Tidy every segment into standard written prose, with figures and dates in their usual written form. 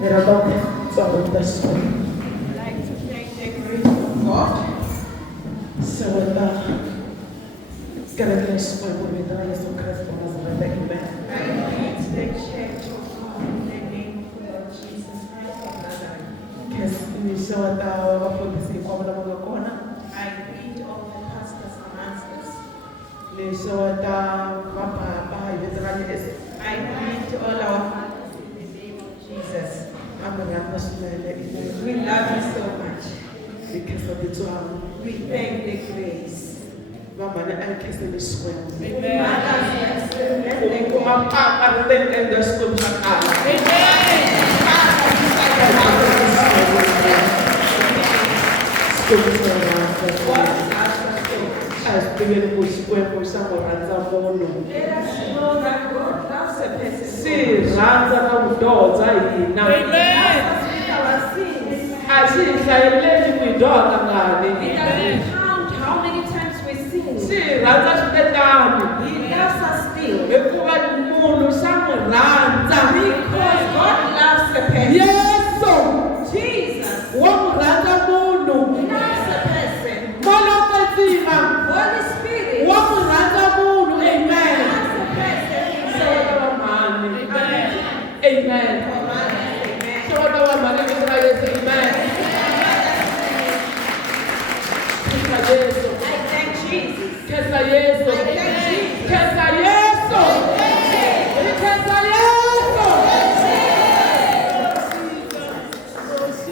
There are not some of the school. I'd like to thank the grace of God. So with that, God bless my women, the rest of Christ for us, and thank you, man. I greet the church of God in the name of the Lord Jesus Christ of Nazareth. Because we saw that for the sake of the corner. I greet all the pastors and masters. We saw that Papa, I greet all our fathers in the name of Jesus. We love you so much. Because of the two. We thank the grace. Mama, I kiss the square. Amen. Mothers, let's thank Amen. As bigger was when someone runs up on you. Let us know that God loves a person. See, runs up doors. I now. With our sins. I see, I let you dog. It doesn't count how many times we sin. See, runs up the down. He loves us still. Because God loves a person. Yes, so Jesus what rather moon loves a person. Holy Spirit what rather moon, amen. loves a person. So Amen. amen. Amen. Amen. So amen. I thank Jesus. Kesa Yesu. I thank Jesus. Kesa Yesu. Kesa Yesu.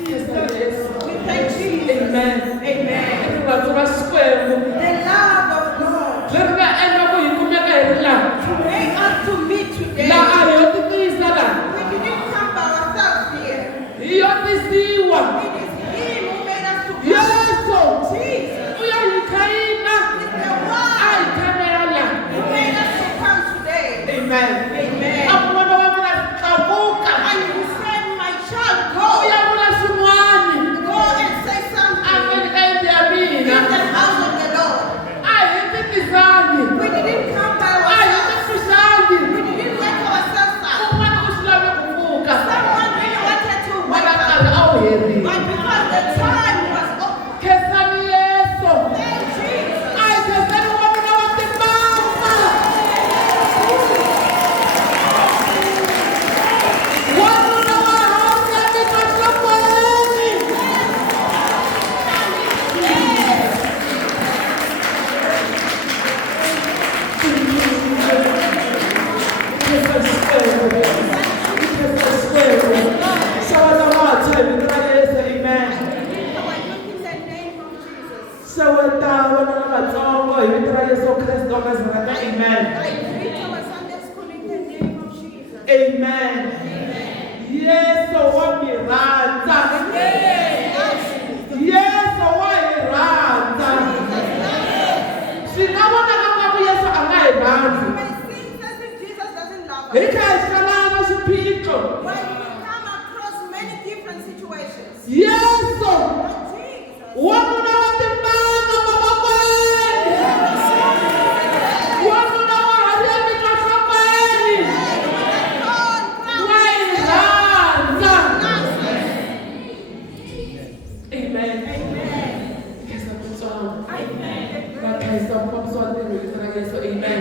Kesa Yesu. We thank Jesus. Amen. Amen. Watu wasikwenu. The love of God Lerga enda kuyikumeka herila. bring us to meet today. La ayotitisa la. We didn't come by ourselves here. Iyotisiwa. It is Him who made us to come. Yesu. Jesus Uyayikaina. is the one Ayikhamela. who made us to come today. Amen. Amen. Abona wami nakabuka. And you said, my child, go. Uyabula simwani. Go and say something In in the house of the Lord. We didn't come by ourselves. We didn't work ourselves out. Someone really wanted to wake up. But because the time was up, thank Jesus. Our youth in the name of Jesus. Amen. I greet our Sunday school in the name of Jesus. Amen. Yes, so what me ranta. Yes, so why ranta. Sinabona kama Yesu angayibantu. My sin says if Jesus doesn't love us. Ikhayishalana siphiqo. When we come across many different situations. Yes, so But Jesus. wanuna watimanga mabakweni. Wanuna wahariya mitlhotlhokweni. Why ranta. Amen. Kesa kutswana. Bakhaisa kumabuswane ngizira Yesu. Amen.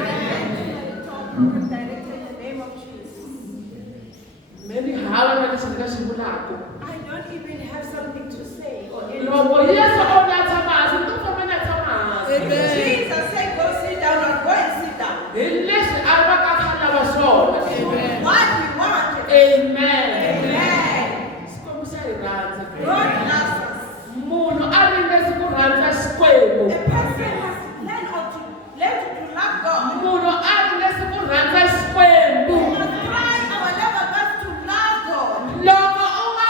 Maybe hala na xinga xivulaka. I don't even have something to say or anything. Loko Yesu o na tshama hansi, to famba na tshama hansi. Jesus said, go sit down or go and sit down. Hi leswi a va ka kha lava swona. What we want. Amen. Amen. Xikwembu xa hi rhandza. God loves us. Munhu a ringesi ku rhandza Xikwembu. A person has learned to love God. Munhu a ringesi ku rhandza Xikwembu. We must try our level best to love God. Loko u nga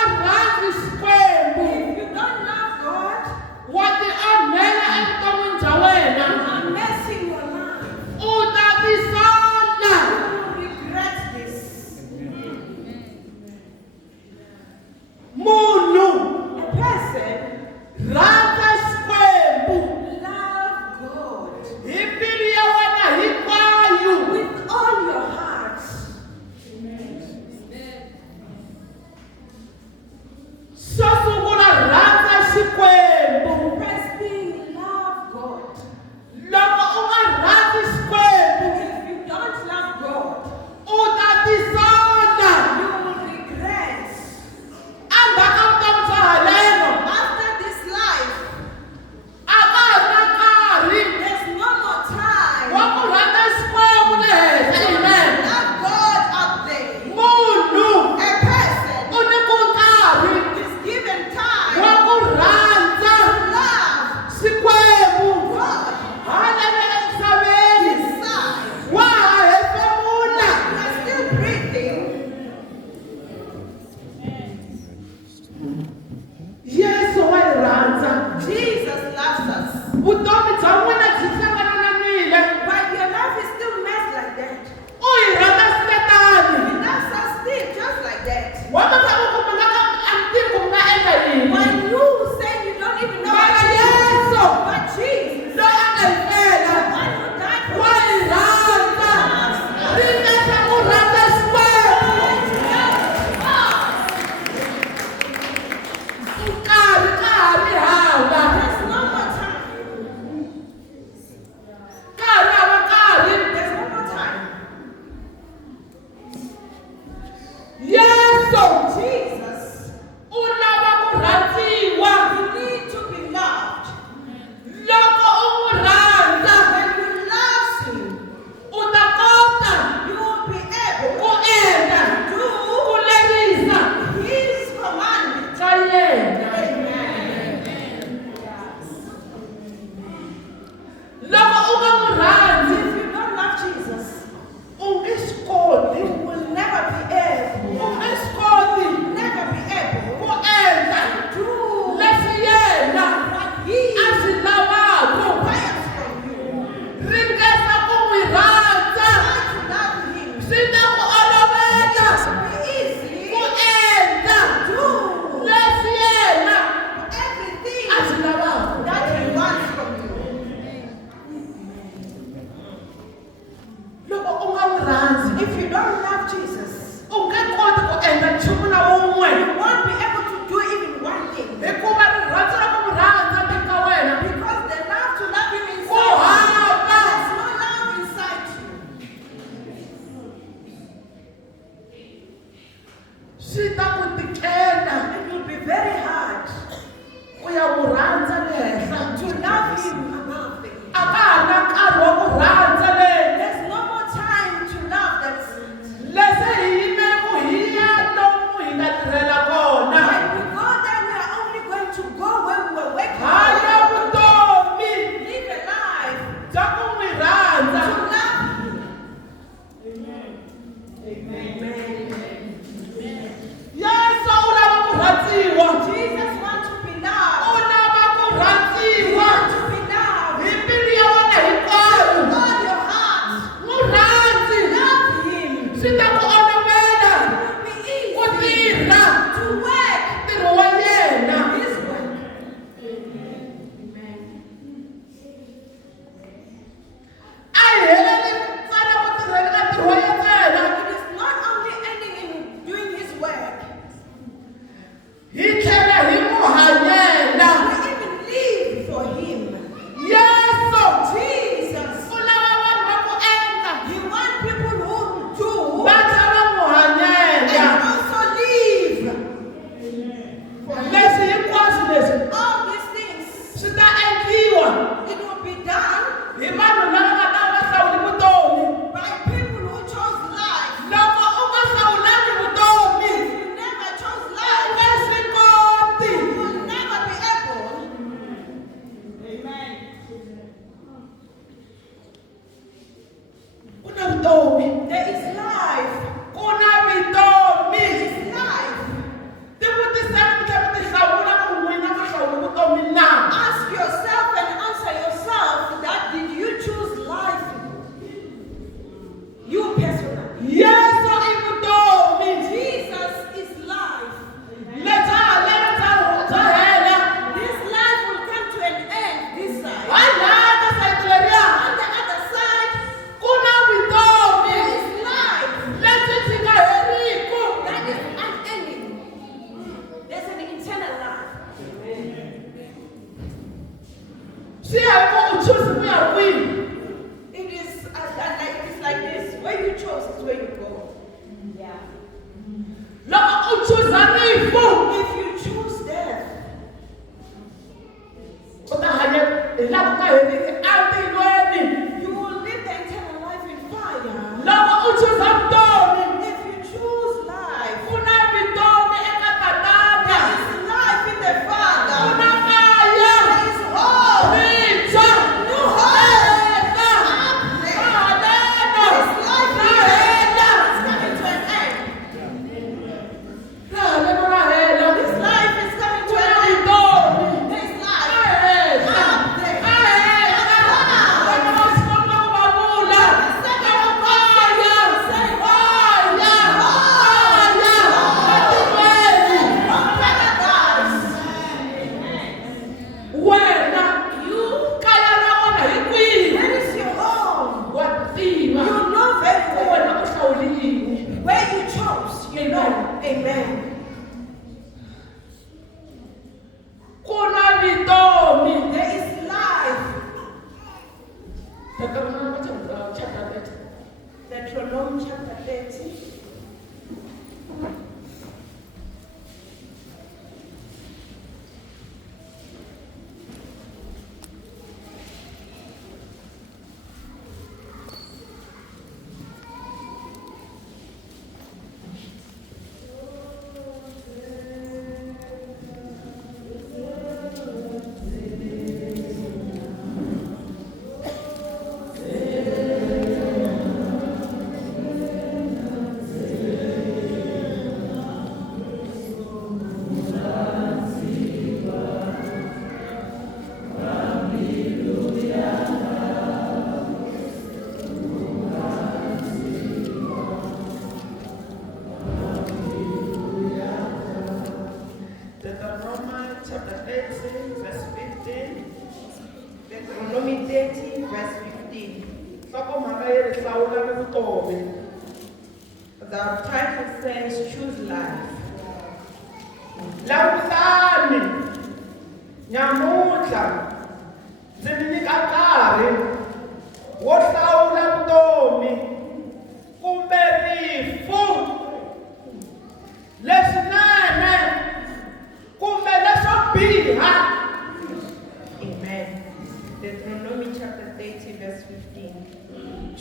swi ta ku tikela. It will be very hard Ku ya n'wi rhandza le henhla. to love him above things. A ka ha na nkarhi wa ku rhandza leyi. There's no more time to love that. Leswi hi yimele ku hi ya lomu hi nga tirhela kona. When we go there, we are only going to go when we were working. Hanya vutomi Live a life bya ku n'wi rhandza. to love him. Yesu u lava ku rhandziwa. Jesus wants to be U loved. lava ku You rhandziwa. want to be loved. Hi mbilu ya wena hinkwayo. All your heart. N'wi rhandzi. Love him. Swi ta ku olovela It ku will be easy tirha to work ntirho wa yena. his way. A hi heleli ntsena ku tirheni ka ntirho wa yena ntsena. It is not only ending in doing his work. Hi tlhela hi n'wi hanyela. We even live for him. Yesu Jesus. u lava vanhu va ku endla. He wants people who do Va tlhela n'wi hanyela. and also live. Leswi hinkwaswo leswi All these things, swi ta endliwa it will be done hi vanhu lava nga ta va hlawuli vutomi. by people who chose life. Loko u nga hlawulangi vutomi, If you never chose u life, nge swi koti. you will never be able. Ku na vutomi. There is life. Ku na vutomi. There is life. Tivutiseni mi tlhela mi ti hlawula ku n'wina mi hlawule vutomi na. Ask yourself and answer yourself that did you choose life? You personally. Yesu i vutomi. Jesus is life. Lebyi hanyaka bya hela. This life will come to an end this side. Hala ka sayiti leriya. On the other side, Ku na vutomi. there is life. Lebyi byi nga heriku. That is unending. There's an eternal life. Swi ya hi ku u chuzi ku ya kwihi. It is like this. Where you chose is where you go. Loko u chuza rifu, If you choose death, u ta hanya hi laha ku nga heriki entilweni. you will live the eternal life in fire. Loko u chuza vutomi, If you choose life, ku na vutomi eka tatana. there is life in the Ku Father. na kaya. There is hope. Rintshwa. New hope. Heta. Mahalelo. This life Ra here hela. is coming to an end. Ra halelo ra hela. This life is coming Ku to na an end. vutomi. There is Ra life. heta. Up there. Ra heta. Vana va swi kota ku va vula. From paradise. Wena kaya ra wena hi kwihi? Where is your home? Wa tiva You know very ku well. wena u hlawule yini. Where you chose, you know. Amen. Ku na vutomi. There is life. Deuteronomy chapter 30. Deuteronomy chapter 30, verse 15. Deuteronomy 30, verse 15. Nhlokomhaka yi ri hlawula ni vutomi. The title says, Choose Life. Lavuhlani, nyamutlha, ndzi mi nyika nkarhi wo hlawula vutomi kumbe rifu. Leswi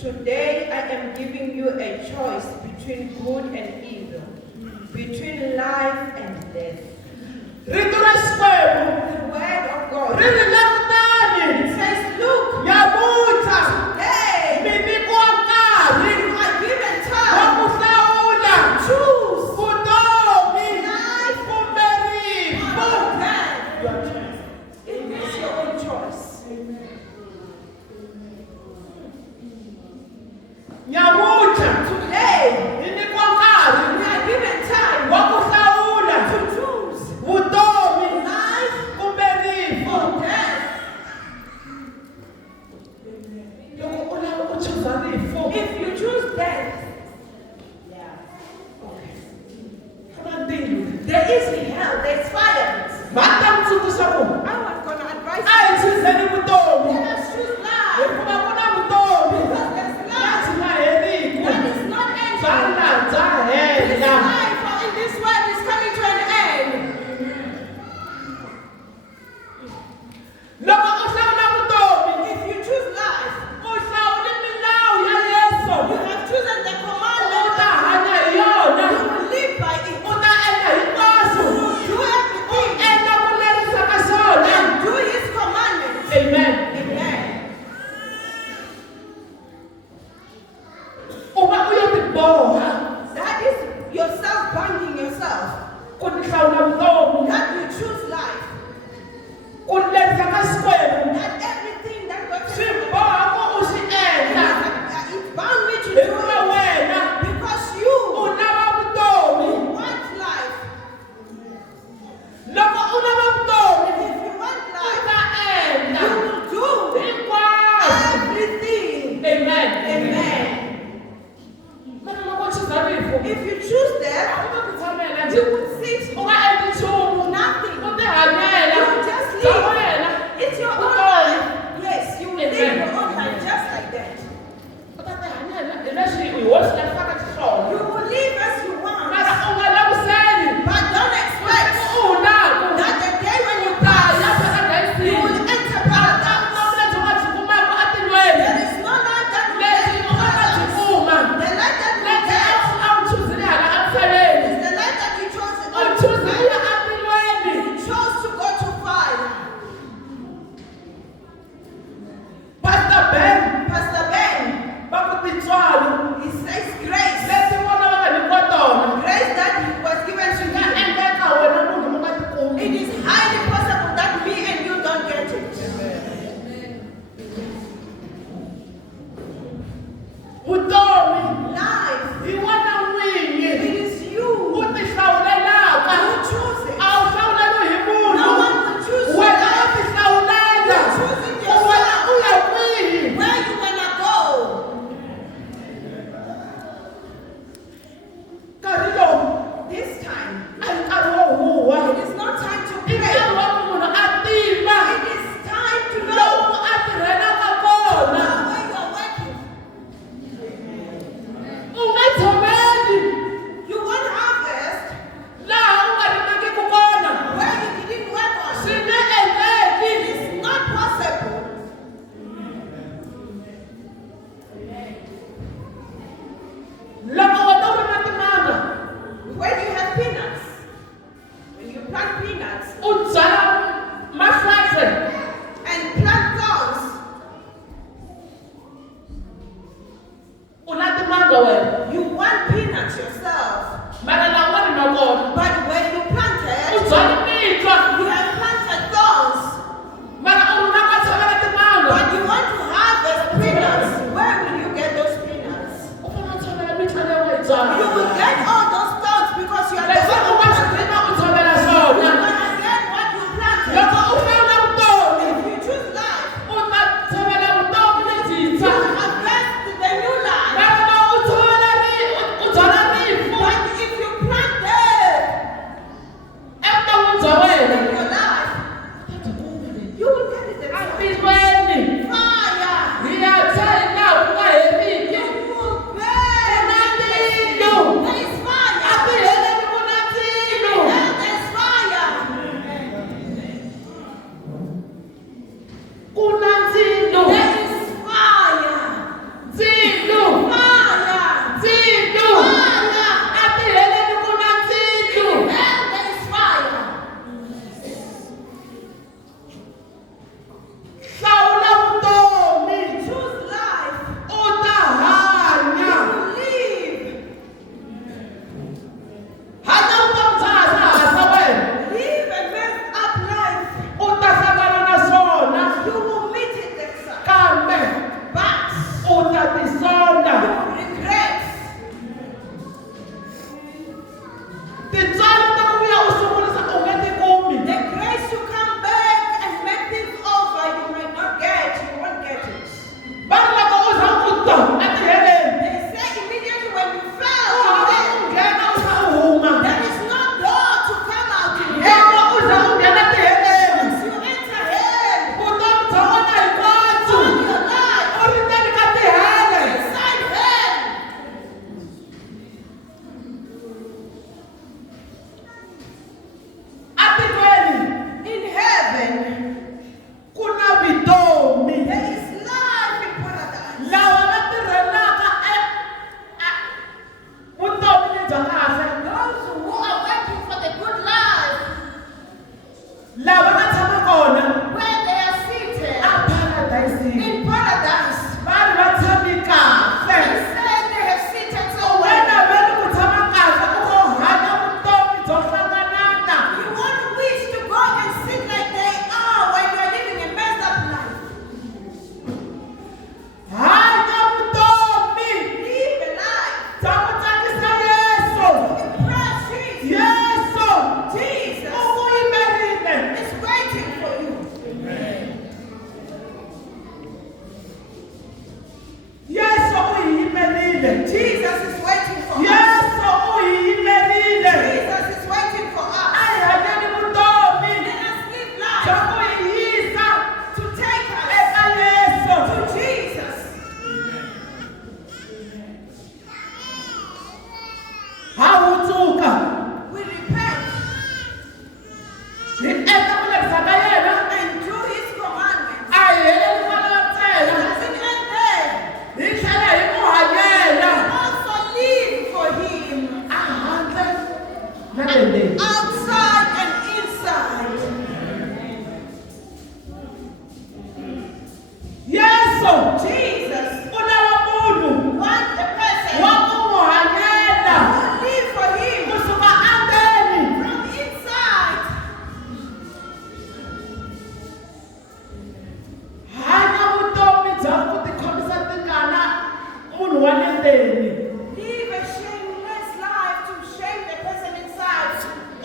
Today I am giving you a choice between good and evil, between life and death. The word of God. It says, look, today you are given time to choose life or death. It is your own choice. Today, we are given time to choose life or death. If you choose death, there is hell, there is fire. I was going to advise you. Let us choose life. Because there's life that is not ending. This life in this world is coming to an end. If you choose life, you have chosen the commandment. You will live by it. Do everything and do His commandments. Amen. Amen. That is yourself binding yourself. That you choose life. That everything that God says, it bound me to do it. Because you want life. If you want life, you will do everything. Amen. Amen. If you choose death, you will sit nothing. You will just live. It's your own life. Yes, you will live your own life just like that. You will live as you want. But don't expect that the day when you die, you will enter paradise. There is no life that will get you paradise. The life that will get is the life that you chose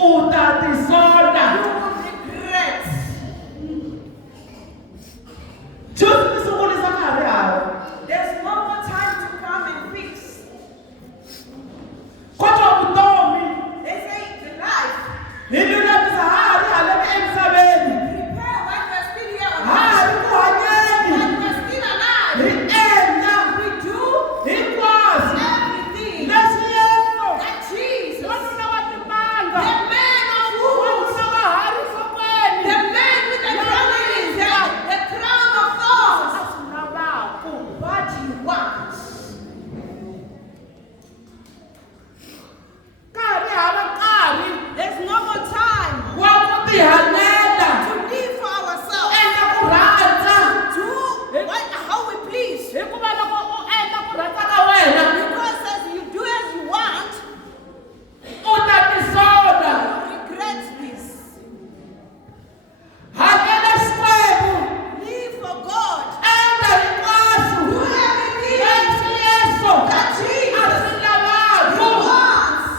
u ta tisola. You will regret. Just ni sungulisa nkarhi hawo. There's no more time to come and fix. Kodwa vutomi They say the life. hi lulamisa ha ha ri haleni emisaveni. Prepare while we're still here on Ha ha earth. ri ku hanyeni. While we're still alive. Hi endla We do hinkwaswo everything leswi Yesu that Jesus, wanuna wa timanga, the man of wounds, wanuna wa hari sokweni, the man with the crown on his head, the crown of thorns, a swi lavaku. what he wants. Ka ha ri hava nkarhi There's no more time wa ku tihanyela, to live for ku ourselves. endla ku rhandza. Do how we please. Hikuva loko u endla ku rhandza ka wena, Because as you do as you want, u ta tisola. you regret this. Hakela Xikwembu, Live for God. endla hinkwaswo Do everything leswi Yesu that a Jesus swi lavaku wants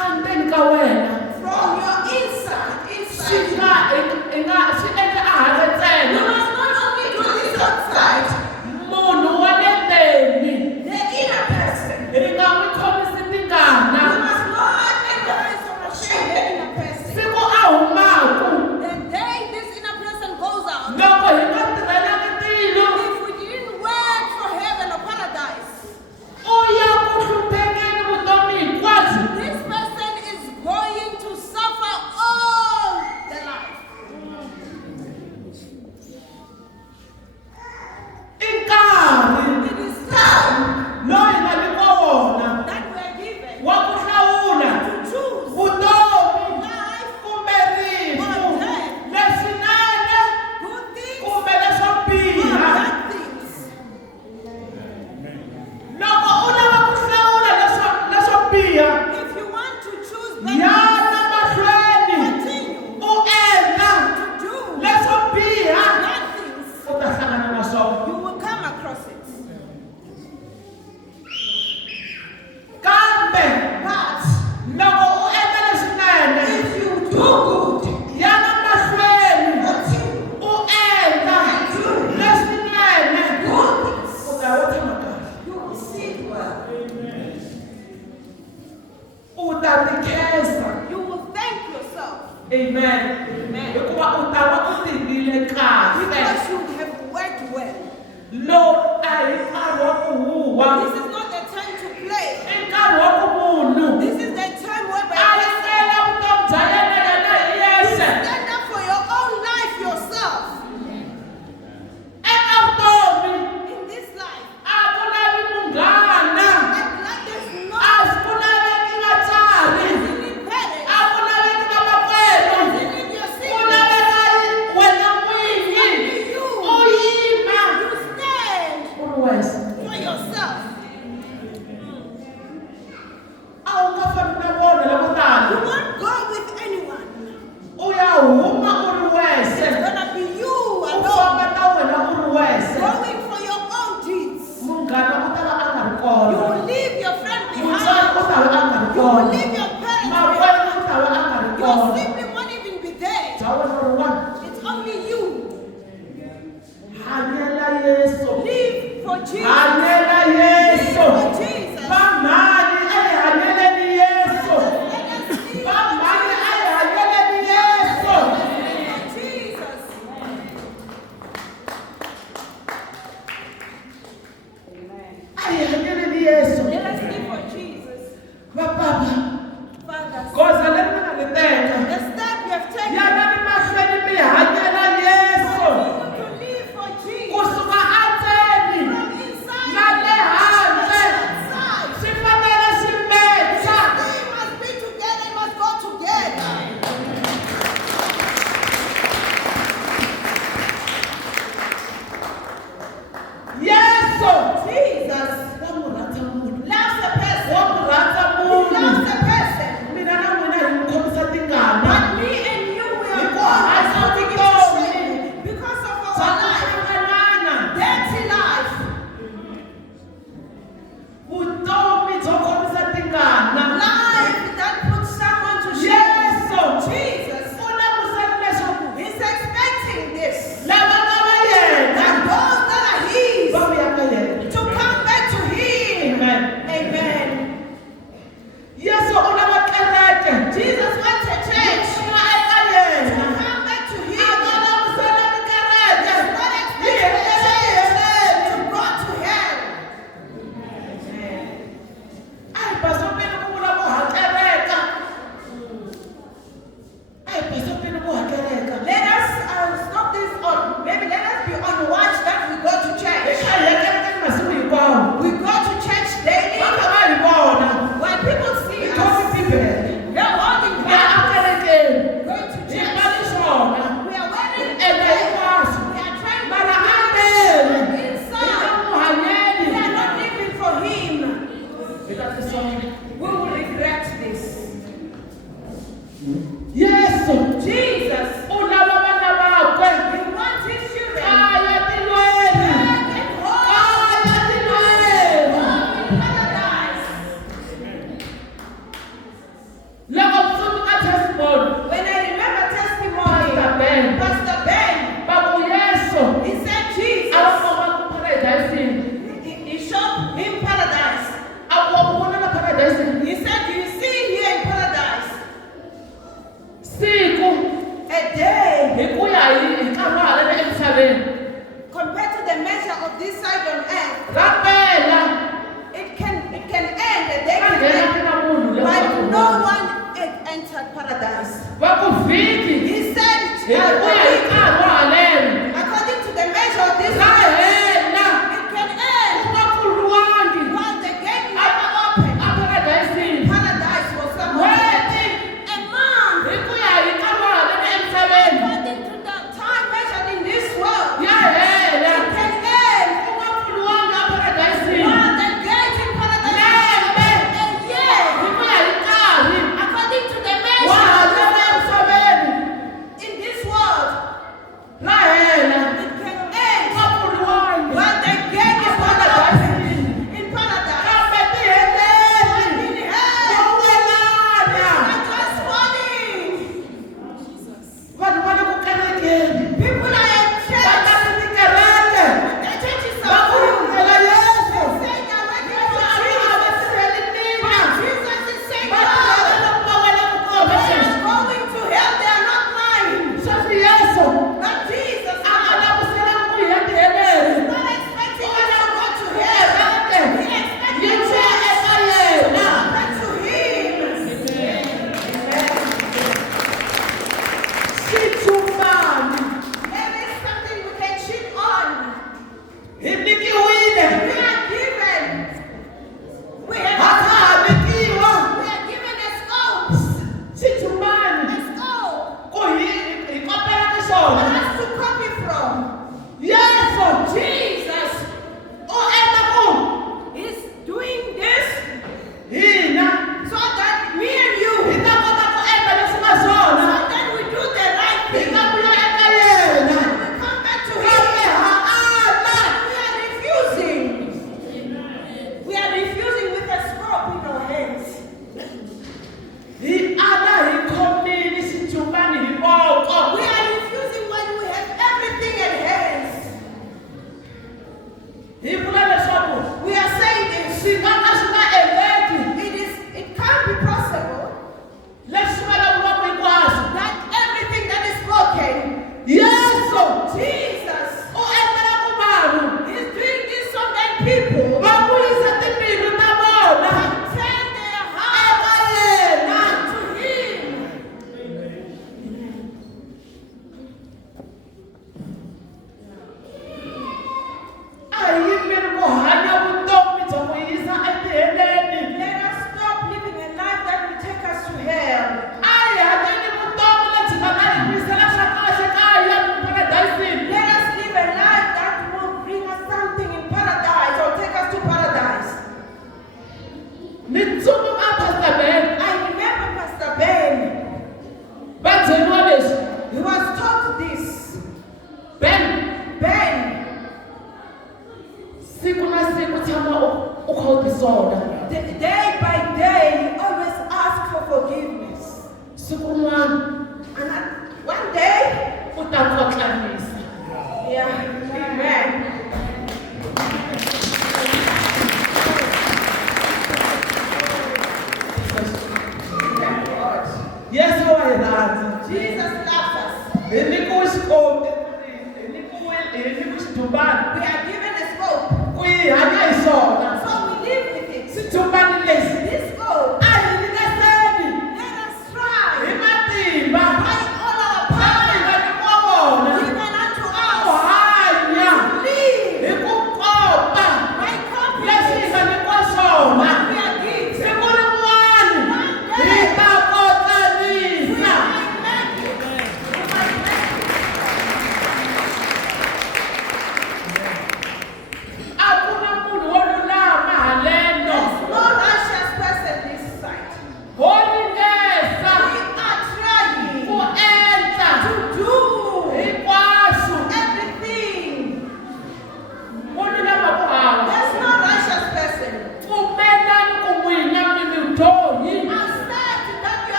endzeni ka wena. from your inside. Swi nga swi endla a handle You ntsena. must not only do this outside, Munhu wa le ndzeni the inner person. ri nga n'wi khomisi You tingana. must not embarrass or shame the inner person. Siku a humaku, The day this inner person goes out, loko hi nga tirhelangi tilo, if we didn't work for heaven or paradise, u ya ku hluphekeni vutomi hinkwabyo. this person is going to suffer all the life. I nkarhi It is time loyi nga nyikiwa wona that we are given wa ku hlawula to choose vutomi life, kumbe rifu, leswinene good things, kumbe leswo or biha. bad things. Loko u lava ku hlawula leswo biha, If you want to choose bad yana mahlweni continue u endla to do leswo biha, bad things, u ta hlangana na swona. you will come across it. Kambe But loko u endla leswinene, if you do good, yana mahlweni continue u endla leswinene, good things, u ta va tshama kahle. you will see it well. U ta tikhensa. You will thank yourself Amen. Amen. Hikuva u ta va u tirhile kahle. because you have worked well. Lowu a hi nkarhi wa ku huwa, This is not the time to play. i nkarhi wa ku munhu This is the time whereby a you yimela vutomi bya yena yena hi yexe. stand up for your own life yourself. Eka vutomi In this life, a ku lavi munghana, and like there's no a ku laveki vatswari, need parents, a ku laveki vamakwerhu, you need your ku siblings, laveka wena n'winyi. you. U yima You stand u ri wexe. for yourself. A wu nga fani na vona lavo tala. You won't go with anyone. U ya huma u ri wexe. It's gonna be you U alone, famba na wena u ri wexe. going for your own deeds. Munghana u ta va a nga ri You kona. will leave your friend Mutswari behind. u ta va a nga ri You will kona. leave your parents Makwenu behind. u ta va a nga ri Your kona. sibling won't even be there. Bya wena ri one. It's only you. Hanyela Yesu. Live for Jesus. Hanyela Live Yesu. for Jesus. Vamhani a hi hanyeleni Yesu. Let us live Vamhani a hi hanyeleni Yesu. for Jesus. A hi hanyeleni Yesu. Let us live for Jesus. Va papa, we will regret this. Yesu Jesus, ulava vana vakwe we want his children. aya tilweni Get home. aya tilweni Home in paradise. loko kusuka testimony When I remember testimony, Pastor Ben Pastor Ben, baku Yesu he said Jesus, awukoma ku paradise he showed him paradise. awukubona na paradise He said, you see here in paradise, siku a day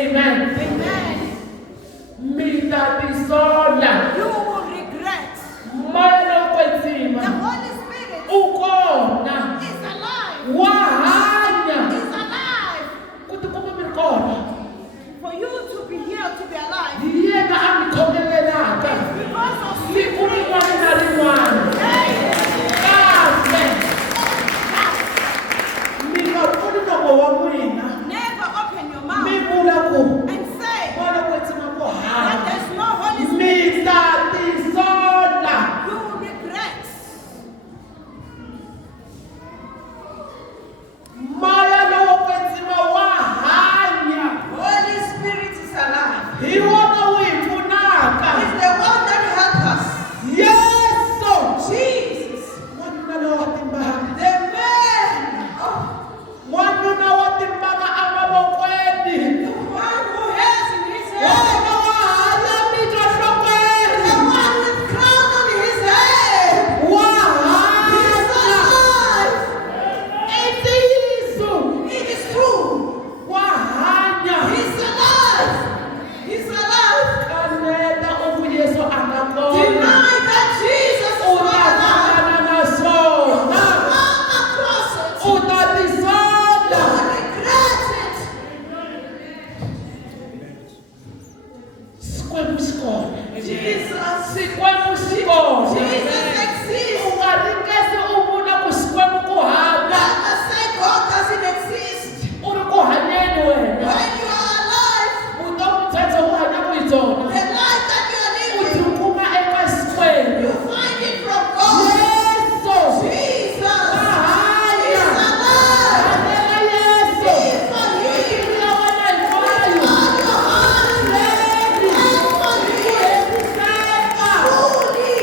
Amen. Amen. Mina tisola. You will regret. Moya The lokwetsima. Holy Spirit Ukona. is alive. Wahanya. Is alive. Kutikuma mi ri kona. For you to be here, to be alive. Yena a mi khomelelaka. Because of Siku rin'wana na rin'wana. Kambe mi nga pfuli nomo wa n'wina. Never open your Mi mouth vula ku and say moya lokwetsima ku that hava. there's no Holy Spirit. Mi ta tisola. You will regret. Moya lowo kwetsima wa hanya. Holy Spirit is alive. Hi wona wu hi pfunaka. He's the one that helps us. Yesu. Jesus, N'wanuna lowa wa timbanga. the man, oh, N'wanuna wa timbanga emavokweni. the one who has in his hand, Wona wa hanya mitwa the nhlokweni. one with crown on his head. Wa He's hanya. alive. I ntiyiso. It is true. Wa hanya. He's alive. He's alive. Kaneta u ku Yesu a nga kona. Deny that Jesus is U not ta alive. hlangana na swona. Run across it. U ta tisola. You will regret it. Xikwembu xi kona. Jesus. Xikwembu xi kona. Jesus exists. U nga ringesi u vula ku Xikwembu ku hanya. Never say God doesn't exist. U ri ku hanyeni wena. When you are alive, Vutomi byebyo u hanyaka hi byona. the life that you are U living, tikuma eka Xikwembu. you find it from God. Yesu. Jesus Wa hanya. is alive. Hanyela Yesu. Live for Him. Mbilu ya wena hinkwayo. On your heart. Ready. Live for Ku Him. hetiseka. Truly.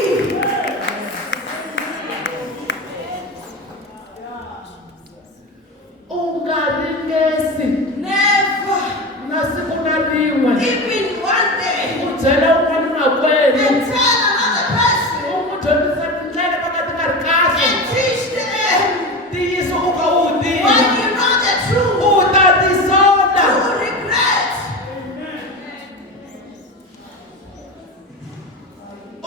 U nga ringesi Never, na siku na rin'we. even one day, U byela un'wana na kwenu. and tell another person U n'wi dyondzisa tindlela to ka ti nga ri kahle. and teach them. Ntiyiso u kha u wu tiva. When you know the truth, U ta tisola. you will regret.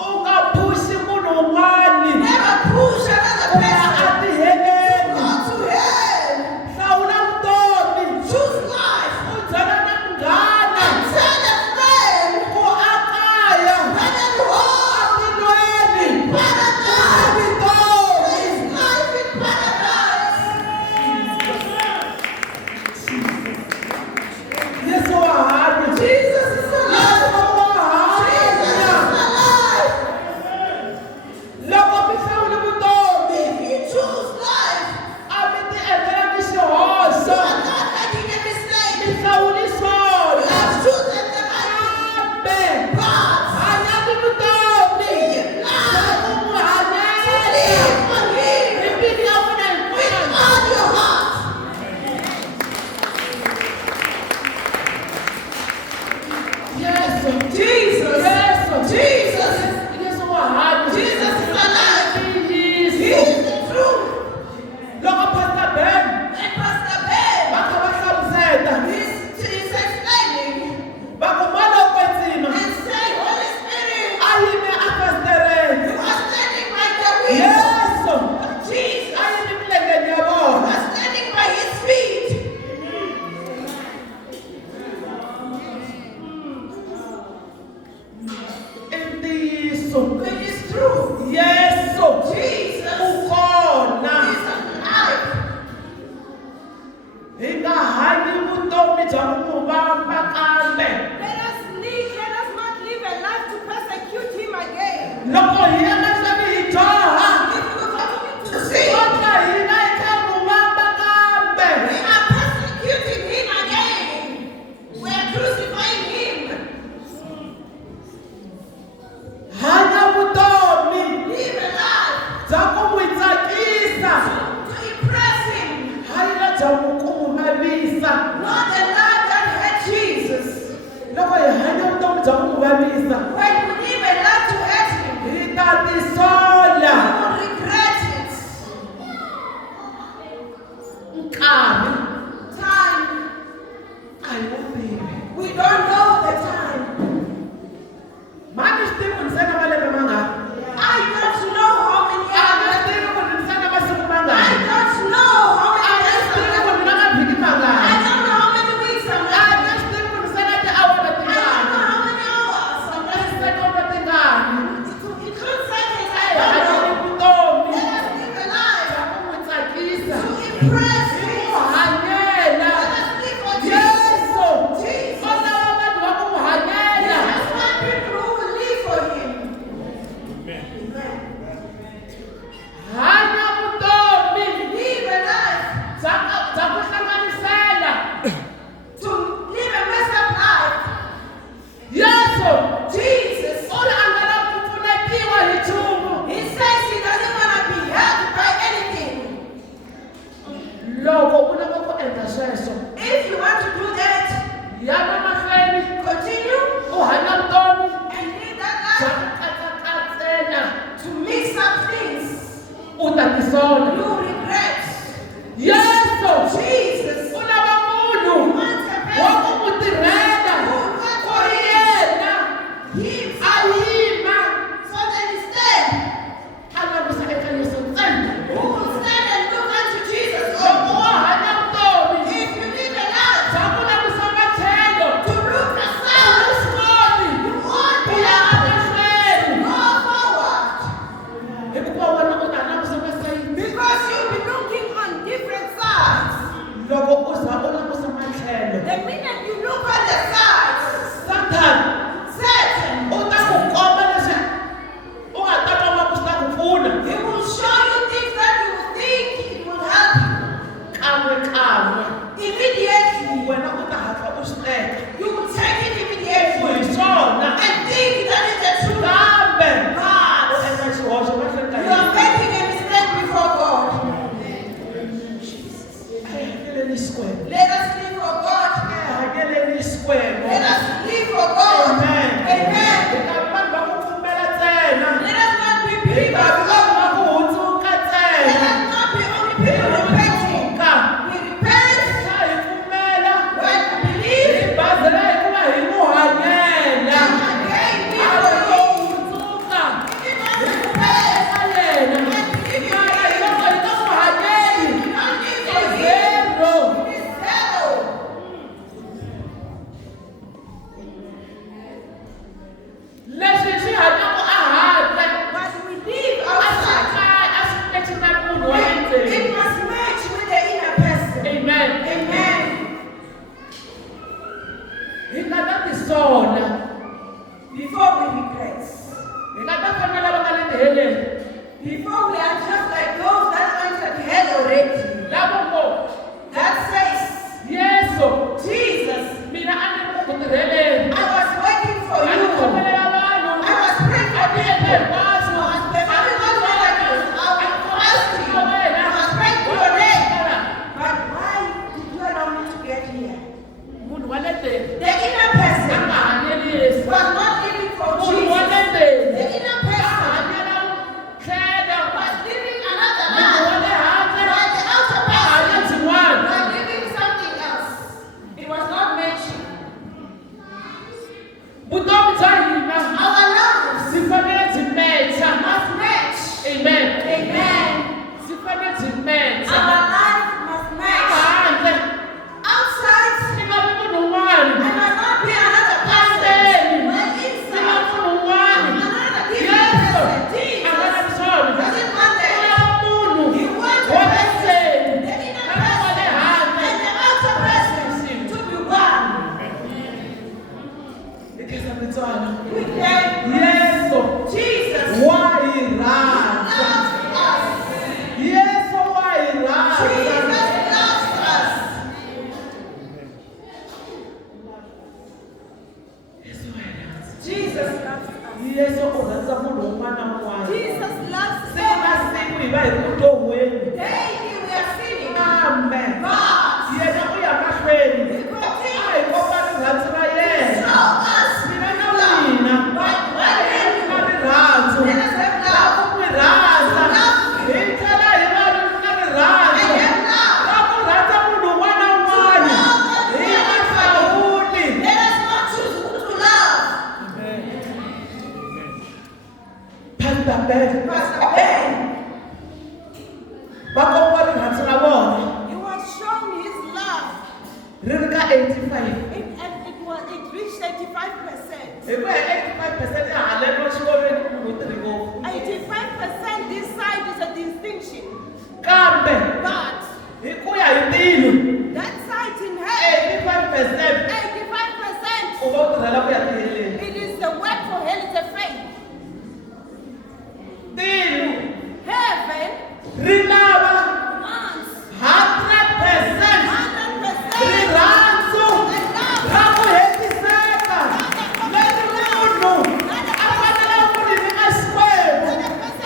U nga phushi munhu un'wani. Never push another Ku ya person a tiheleni. go to hell. Hlawula vutomi. Choose life U byela na munghana. and tell a friend Ku a kaya. when at home Atilweni. paradise. Vutomi. There is life in paradise. Yesu wa hanya. Jesus is alive. Yesu wa Jesus is hanya. alive. Loko mi hlawule vutomi. If you choose life, A mi ti endlelani xihoxo. you are not making a mistake. Mi hlawuli You swona. have chosen the right Kambe path. hanyani vutomi. Live life. U n'wi hanyela. Live for Him Hi mbilu ya wena with hinkwayo. all your heart. Yesu. Jesus. Yesu. Jesus. Yesu wa hanya. Jesus is alive. He Ntiyiso. is the truth. Loko Pastor Ben And Pastor Ben va kha va hlamuseta. is explaining Va ku moya wo kwetsima. and saying, Holy Spirit, A yime a fasitereni. you are standing by the wheel. Yesu. Jesus, A yime milengeni ya you vona. are standing by His feet. I ntiyiso. It is true. Yesu. Jesus U kona. is alive. Hi nga hanyi vutomi bya ku n'wi vamba kambe. Let us not live a life to persecute Him again. Loko hi ya mahlweni hi dyoha. If we continue to sin, Kotla hina hi kha n'wi vamba kambe. we are persecuting Him again. We are crucifying Him. Hanya vutomi Live a life bya ku n'wi tsakisa. to impress Him. Hayi na bya ku n'wi vavisa. Not a life that hurt Jesus. Loko hi hanya vutomi bya ku n'wi vavisa. When we live a life to hurt Him, Hi ta tisola. we will regret it. Nkarhi Time, a hi wu tivi. we loko u lava ku endla sweswo if you want to do that, ya va mahlweni continue u hanya vutomi and live that bya life ku katsakatsela to mix up things. u ta tisola You regret. yesu Jesus u lava munhu wants a wa person ku n'wi tirhela who will work ku for ri him. yena a yima So that instead, a langusa eka yesu ntsena who will stand and look unto Jesus loko only. wa hanya vutomi If you live a life bya ku langusa matlhelo to look a wu aside, swi koti you won't ku be ya able emahlweni to go forward. hikuva wena u ta langusa masayiti Because you'll be looking on different sides. loko u za u langusa matlhelo The minute you look on the sides, satan Satan, u ta ku komba leswi u nga ta twa ku swi ta ku pfuna he will show you things that you think it will help you. kan'we Immediately, wena u ta hatla u swi teka you will take it ku immediately hi swona and think that is the truth. kambe u But endla xihoxo mahlweni ka you are yena making a mistake before God. a hi hakeleni xikwembu Let us live for God. a hi hakeleni xikwembu Let us live for God. amen Amen. hi nga vi vanhu va ku pfumela ntsena Let us not be hi believers. nga vi vanhu va ku hundzuka Let ntsena us not be only hi people repenting. hundzuka We repent xa hi pfumela when we believe hi bazela hikuva hi n'wi hanyela and again we a ri lo believe. hundzuka If we repent eka yena mara hi loko hi nga n'wi hanyeli and live i for Him, zero it is zero. leswi swi hanyaka a handle But we live a swi outside. kaya a swi meci na munhu wa le It ndzeni must match with the inner person. amen Amen. hi nga ta tisola Before we regret. hi nga ta fanela va nga le tiheleni Before we are just like those that entered hell already. lavo ngo That says, yesu Jesus, mina a ni ri ku ku tirheleni I was waiting for a ni you. khomelela vanhu I was praying a for ni endle people. hinkwaswo I was performing all miracles. I was fasting. I was praying for your name. But why did you allow me to get here? munhu wa le ndzeni The inner a person nga hanyeli yesu was not living for munhu wa le Jesus. ndzeni The inner a person hanyela tlhelo was living another munhu wa life. le handle While the outer a hanya person byin'wana was living something else. It was not matching. vutomi bya hina Our lives byi fanele byi mecha must match. amen Amen. byi fanele byi mecha Our life must match. handle Outside, ni nga vi munhu un'wana I must not be another person. endzeni But ni nga inside, munhu un'wana another different yesu person. a nga na Jesus swona doesn't want u that. lava munhu He wants wa the le person, ndzeni the inner na wa le person, handle and the outer person to be one. hi khensa mitswalo We can. yesu Jesus wa hi rhandza loves us. yesu wa hi rhandza Jesus loves us. yesu wa hi rhandza Jesus loves us. yesu u rhandza munhu un'wana na un'wana Jesus loves se na us. siku hi va hi ri ku tohweni Daily we are sinning. kambe But yena u ya mahlweni we a hi continue komba rirhandzu ra to yena show us mina na love. n'wina But a one hi day ri na rirhandzu let us have ra love. ku n'wi rhandza hi tlhela hi va ri na rirhandzu And have love. ra ku rhandza munhu un'wana na un'wana hi nga hlawuli Let us not choose who to love. pastor ben Pastor Ben, va komba rirhandzu ra vona he was shown his love. ri ri ka 85 It reached 85%. hi ku ya 85% ehaleno xikolweni munhu u tirhi ngopfu 85% this side is a distinction. kambe But hi ku ya hi tilo that side in hell, 85% 85%, u va u tirhela ku ya tiheleni it is the work for hell, it's a faith. tilo Heaven ri lava wants 100% 100% rirhandzu ra ku hetiseka leri munhu a fanele ku ri nyika xikwembu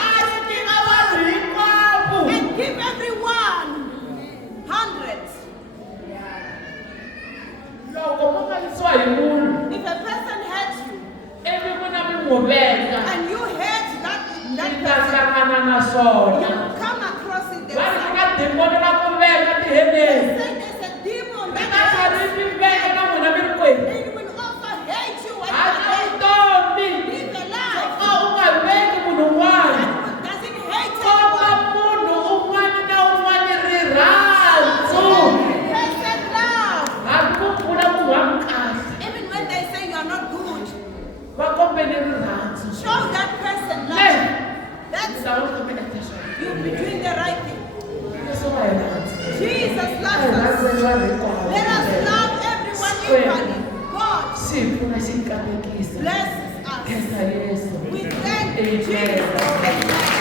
a ri nyika vanhu hinkwavo and give everyone 100%. and you hate that person, you come across it themselves. They say there's a demon that it will also hate you when you live a life that doesn't hate anyone. Even when they say you are not good, show that person love. That's you'll be doing the right thing. Jesus loves us. Let us love everyone equally. God blesses us. We thank you, Jesus. Amen.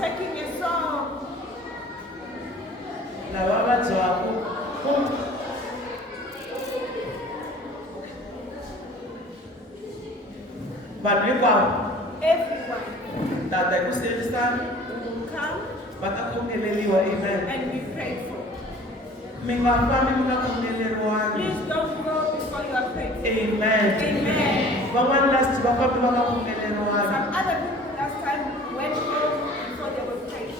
Taking a song. Everyone will come and be prayed for. Please don't go before you are prayed for. Amen. Amen. Some other people last time went home before they were prayed.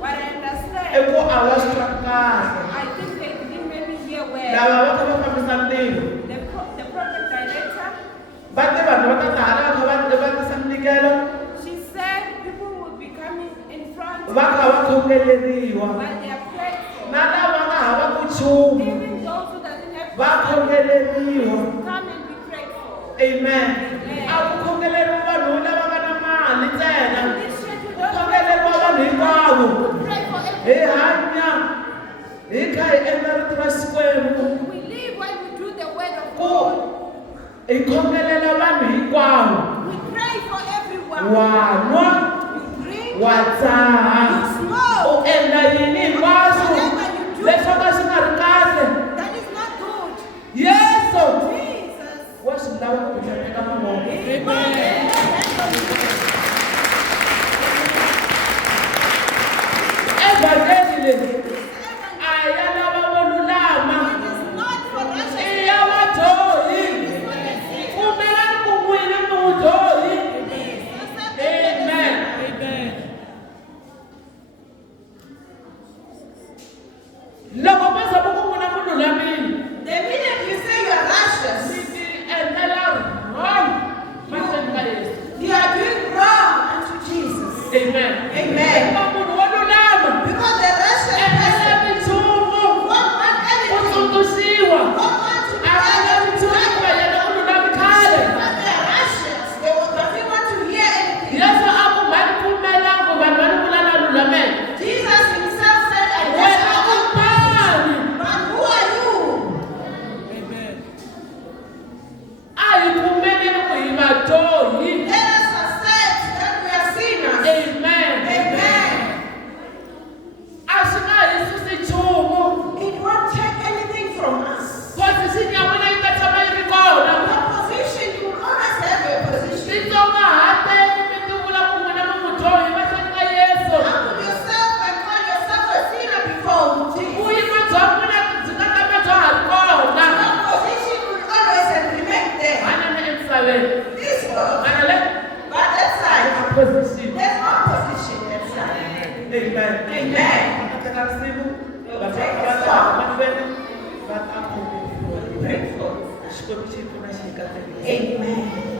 What I understand, I think they didn't maybe hear where the project director, she said people will be coming in front while they are prayed for. Even those who doesn't have come and be prayed for. Amen. Pray for everyone. We live when we do the word of God. We pray for everyone. You drink, you smoke, whatever you do, that is not good. Amen.